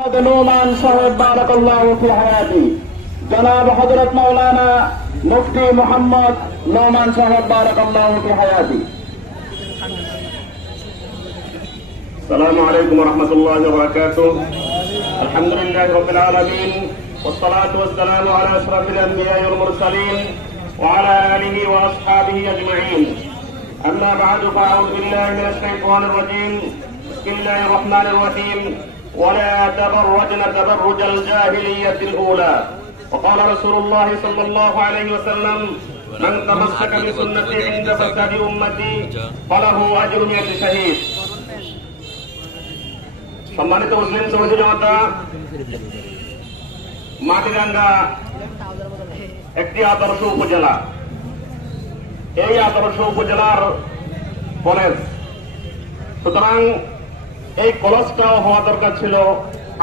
नोमान साहब बारकल्लाहु फी हयाती जनाब हजरत मौलाना मुफ्ती मोहम्मद नोमान साहब बारकल्लाहु फी हयाती। अस्सलामु अलैकुम व रहमतुल्लाहि व बरकातुहू। अल्हम्दुलिल्लाहि रब्बिल आलमीन वस्सलातु वस्सलामु अला अशरफिल अंबिया'i वल मुरसलीन व अला आलिहि व अस्हाबिहि अजमईन। अम्मा बअदु फअऊज़ु बिल्लाहि मिनश शैतानिर रजीम। बिस्मिल्लाहिर रहमानिर रहीम। ولا تبرجن تبرج الجاهلية الأولى وقال رسول الله صلى الله عليه وسلم من تمسك بسنتي عند فساد أمتي فله أجر 100 شهيد। সম্মানিত মুসলিম সমাজ জনতা, মাটিরাঙ্গা একটি আদর্শ উপজেলা। এই আদর্শ উপজেলার কলেজ, সুতরাং এই কলেজটাও হওয়া দরকার ছিল